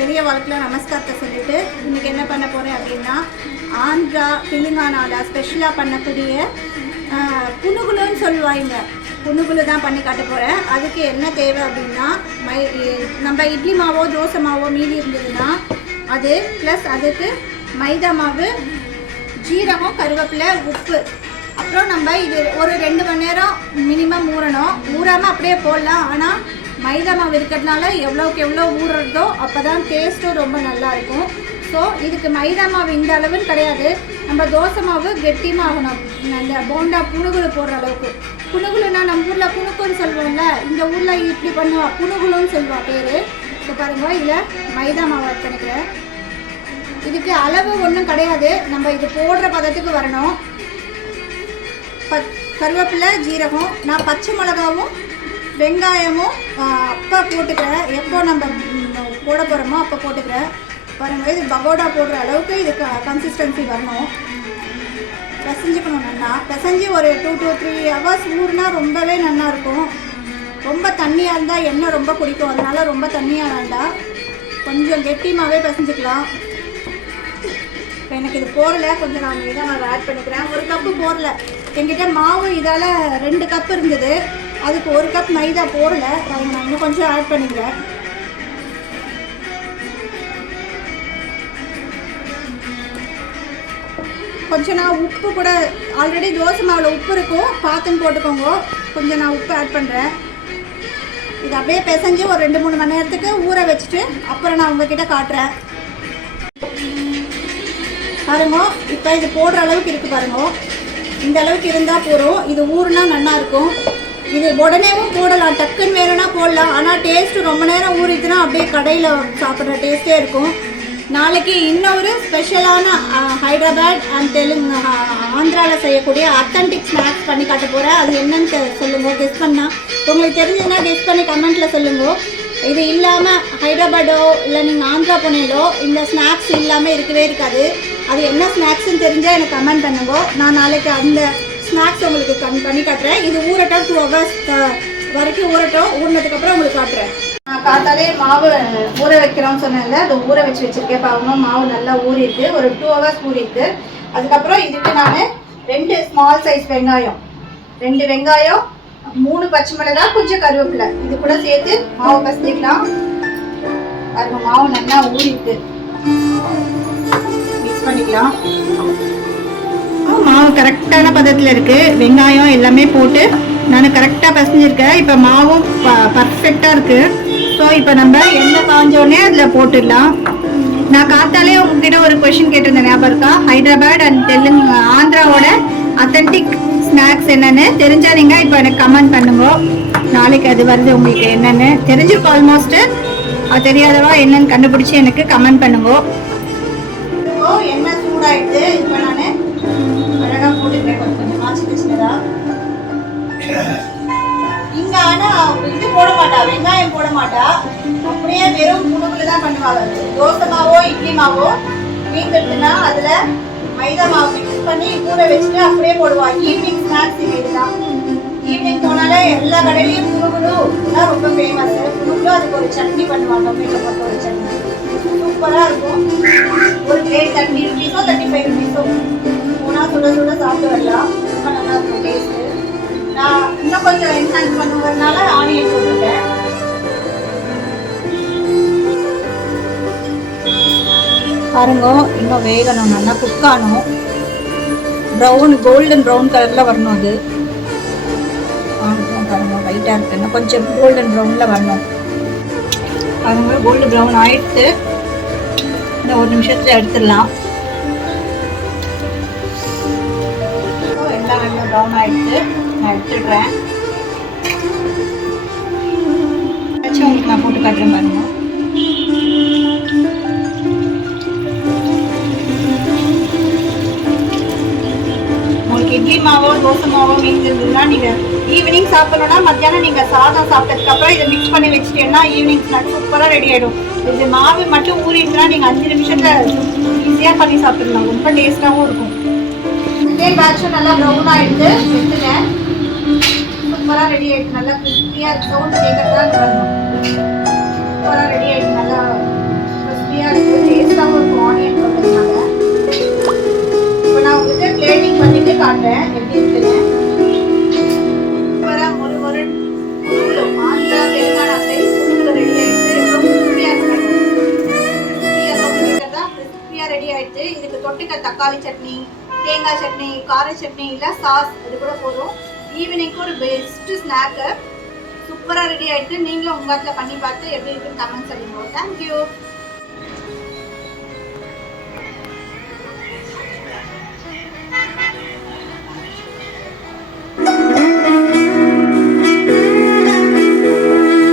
பெரிய வாழ்க்கையில் நமஸ்காரத்தை சொல்லிட்டு இன்றைக்கி என்ன பண்ண போகிறேன் அப்படின்னா ஆந்திரா தெலுங்கானாவில் ஸ்பெஷலாக பண்ணக்கூடிய புனுகுலுன்னு சொல்லுவாங்க. புனுகுலு தான் பண்ணி காட்ட போகிறேன். அதுக்கு என்ன தேவை அப்படின்னா நம்ம இட்லி மாவோ தோசை மாவோ மீதி இருந்ததுன்னா அது ப்ளஸ் அதுக்கு மைதா மாவு, ஜீரகம், கருவேப்பிலை, உப்பு, அப்புறம் நம்ம இது ஒரு 2 மணி நேரம் மினிமம் ஊறணும். ஊறாமல் அப்படியே போடலாம். ஆனால் மைதா மாவு இருக்கிறதுனால எவ்வளோக்கு எவ்வளோ ஊறுறதோ அப்போ தான் டேஸ்ட்டும் ரொம்ப நல்லாயிருக்கும். ஸோ இதுக்கு மைதா மாவு இந்த அளவுன்னு கிடையாது. நம்ம தோசை மாவு கெட்டியமாக ஆகணும். அந்த போண்டா புனுகுலு போடுற அளவுக்கு. புனுகுலுன்னா நம்ம ஊரில் புனுக்குன்னு சொல்லுவோம்ல, இந்த ஊரில் இப்படி பண்ணுவோம், புனுகுலுன்னு சொல்லுவோம் பேர். இப்போ பாருங்கள், இதில் மைதா மாவு ஆட் பண்ணிக்கிறேன். இதுக்கு அளவு ஒன்றும் கிடையாது. நம்ம இது போடுற பதத்துக்கு வரணும். கருவேப்பிலை, ஜீரகம், நான் பச்சை மிளகாவும் வெங்காயமும் அப்போ போட்டுக்கிறேன். எப்போ நம்ம போட போகிறோமோ அப்போ போட்டுக்கிறேன். பாருங்கள், இது பகோடா போடுற அளவுக்கு இதுக்கு கன்சிஸ்டன்சி வரணும். பிசைஞ்சுக்கணும். நல்லா பிசைஞ்சு ஒரு 2 to 3 hours ஊறுனா ரொம்பவே நல்லாயிருக்கும். ரொம்ப தண்ணியாக இருந்தால் எண்ணெய் ரொம்ப குடிக்கும். அதனால் ரொம்ப தண்ணியாக வேண்டாம், கொஞ்சம் கெட்டியமாகவே பிசைஞ்சிக்கலாம். இப்போ எனக்கு இது போடலை, கொஞ்சம் நான் இதை நான் ஆட் பண்ணிக்கிறேன். 1 கப்பு போடலை. என்கிட்ட மாவு இதால் 2 கப் இருந்தது. அதுக்கு 1 கப் மைதா போடலை. நான் இன்னும் கொஞ்சம் ஆட் பண்ணிக்கிறேன். கொஞ்சம் நான் உப்பு கூட ஆல்ரெடி தோசை மாவில் உப்பு இருக்கும், பார்த்துன்னு போட்டுக்கோங்க. கொஞ்சம் நான் உப்பு ஆட் பண்ணுறேன். இது அப்படியே பிசைஞ்சு ஒரு 2-3 மணி நேரத்துக்கு ஊற வச்சுட்டு அப்புறம் நான் உங்ககிட்ட காட்டுறேன். பாருங்க, இப்போ இது போடுற அளவுக்கு இருக்குது. பாருங்க, இந்த அளவுக்கு இருந்தால் போகிறோம். இது ஊறுனா நல்லாயிருக்கும். இது உடனேவும் போடலாம், டக்குன்னு வேணும்னா போடலாம். ஆனால் டேஸ்ட்டு ரொம்ப நேரம் ஊறிச்சுன்னா அப்படியே கடையில் சாப்பிட்ற டேஸ்ட்டே இருக்கும். நாளைக்கு இன்னொரு ஸ்பெஷலான ஹைதராபாத் அண்ட் ஆந்திராவில் செய்யக்கூடிய அத்தன்டிக் ஸ்நாக்ஸ் பண்ணி காட்ட போகிறேன். அது என்னன்னு சொல்லுங்கள். கெஸ் பண்ணால் உங்களுக்கு தெரிஞ்சதுன்னா கெஸ் பண்ணி கமெண்ட்டில் சொல்லுங்கள். இது இல்லாமல் ஹைதராபாடோ இல்லை நீங்கள் ஆந்திரா போனீங்களோ இந்த ஸ்நாக்ஸ் இல்லாமல் இருக்கவே இருக்காது. அது என்ன ஸ்நாக்ஸ்ன்னு தெரிஞ்சால் எனக்கு கமெண்ட் பண்ணுங்க. நான் நாளைக்கு அந்த ஸ்நாக்ஸ் உங்களுக்கு பண்ணி காட்டுறேன். இது ஊறட்டும், 2 hours வரைக்கும் ஊறட்டும். ஊறினதுக்கப்புறம் உங்களுக்கு காட்டுறேன். நான் காத்தாலே மாவு ஊற வைக்கிறோம்னு சொன்னேன்ல, அதை ஊற வச்சுருக்கேன். பாருங்க, மாவு நல்லா ஊறிருக்கு. ஒரு 2 hours ஊறிருக்கு. அதுக்கப்புறம் இதுக்கு நான் 2 ஸ்மால் சைஸ் வெங்காயம், 2 வெங்காயம், 3 பச்சை மிளகாய், கொஞ்சம் கருவேப்பிலை இது கூட சேர்த்து மாவு பசஞ்சிக்கலாம். பாருங்க, மாவு நல்லா ஊறிருக்கு. மிக்ஸ் பண்ணிக்கலாம். மாவு கரெக்டான பதத்தில் இருக்குது. வெங்காயம் எல்லாமே போட்டு நான் கரெக்டாக பசஞ்சிருக்கேன். இப்போ மாவும் பர்ஃபெக்டாக இருக்குது. ஸோ இப்போ நம்ம எண்ணெய் காஞ்சோடனே அதில் போட்டுடலாம். நான் காத்தாலே உங்ககிட்ட ஒரு கொஷின் கேட்டிருந்தேன், ஞாபகம் இருக்கா? ஹைதராபாத் அண்ட் ஆந்திராவோட அத்தன்டிக் ஸ்நாக்ஸ் என்னென்னு தெரிஞ்சால் நீங்கள் இப்போ எனக்கு கமெண்ட் பண்ணுங்க. நாளைக்கு அது வருது, உங்களுக்கு என்னென்னு தெரிஞ்சிருக்கும் ஆல்மோஸ்ட்டு. அது தெரியாதவா என்னன்னு கண்டுபிடிச்சி எனக்கு கமெண்ட் பண்ணுங்க. எண்ணெய் சூடாயிடுது. இப்போ நான் அழகாக போட்டுக்கிறேன். கொஞ்சம் மாச்சிக்கிச்சுனதா இங்கே. ஆனால் இது போட மாட்டா, வெங்காயம் போட மாட்டா. அப்படியே வெறும் புனுகுல தான் பண்ணுவாங்க. தோசை மாவோ இட்லி மாவோ மீந்துட்டுனா அதில் மைதா மாவு மிக்ஸ் பண்ணி ஊற வச்சுட்டு அப்படியே போடுவாங்க. ஈவினிங் ஸ்நாக்ஸ் இதுதான். ஈவினிங் போனாலே எல்லா கடையிலையும் புனுகுலு தான் ரொம்ப ஃபேமஸ். புனுகுலு அதுக்கு ஒரு சட்னி பண்ணுவாங்க, மீட்டில் போட்ட ஒரு சட்னி சூப்பராக இருக்கும். ஒரு பிளேட் 30 rupees 35 rupees போனால் சுட சுட சாப்பிட்டு வரலாம். ரொம்ப நல்லா இருக்கும் டேஸ்ட்டு. நான் இன்னும் கொஞ்சம் என்ஹான்ஸ் பண்ணுவதுனால ஆனியன் போட்டுருக்கேன். பாருங்க, இன்னும் வேகணும், நல்லா குக் ஆகணும். ப்ரௌன் கோல்டன் ப்ரௌன் கலரில் வரணும். அது பாருங்க, லைட்டாக இருக்குது. இன்னும் கொஞ்சம் கோல்டன் ப்ரௌனில் வரணும். பாருங்க, கோல்டன் ப்ரௌன் ஆயிடுத்து. இந்த 1 நிமிஷத்தில் எடுத்துடலாம். எல்லாம் நல்லா ப்ரௌன் ஆயிடுத்து. நான் எடுத்துடுறேன். உங்களுக்கு நான் போட்டு காட்டுறேன். பாருங்க, உங்களுக்கு இட்லி மாவோ தோசை மாவோ மீந்திருந்ததுன்னா நீங்கள் ஈவினிங் சாப்பிடணும்னா மத்தியானம் நீங்கள் சாதம் சாப்பிட்டதுக்கப்புறம் இதை மிக்ஸ் பண்ணி வச்சுட்டீங்கன்னா ஈவினிங் ஸ்நாக்ஸ் சூப்பராக ரெடி ஆகிடும். இது மாவு மட்டும் ஊறிடுச்சுன்னா நீங்கள் 5 நிமிஷத்தில் ஈஸியாக பண்ணி சாப்பிடலாம். ரொம்ப டேஸ்ட்டாகவும் இருக்கும். இதே பேட்சும் நல்லா ப்ரௌன் ஆகிடுது. எடுத்துட்டேன். சூப்பராக ரெடி ஆகிடுச்சு. நல்லா கிறிஸ்பியாக சவுண்ட் கேட்கறதா வரணும். சூப்பராக ரெடி ஆகிடுச்சு. நல்லா சூப்பராக இருக்குது, டேஸ்ட்டாகவும் இருக்கும் ஆனியன் போட்டதுனால. இப்போ நான் உங்களுக்கு பிளேட்டிங் பண்ணிட்டு காட்டுறேன் எப்படி இருக்குன்னு. சூப்பராக ஒரு ஒரு புழுங்குலு ஆந்திரா தெலுங்கானா சைஸ் புழுங்குலு ரெடி ஆகிடுது. ரொம்ப கிறிஸ்பியாக இருக்கும், கிறிஸ்பியாக ரெடி ஆகிடுது. இதுக்கு தொட்டுக்க தக்காளி சட்னி, தேங்காய் சட்னி, கார சட்னி இல்லை சாஸ் இது கூட போதும். ஈவினிங்க்கு ஒரு பெஸ்ட்டு ஸ்நாக்கு. சூப்பராக ரெடி ஆகிட்டு நீங்களும் உங்கள் வீட்டில் பண்ணி பார்த்து எப்படி இருக்குன்னு கமெண்ட் சொல்லுங்க. தேங்க்யூ.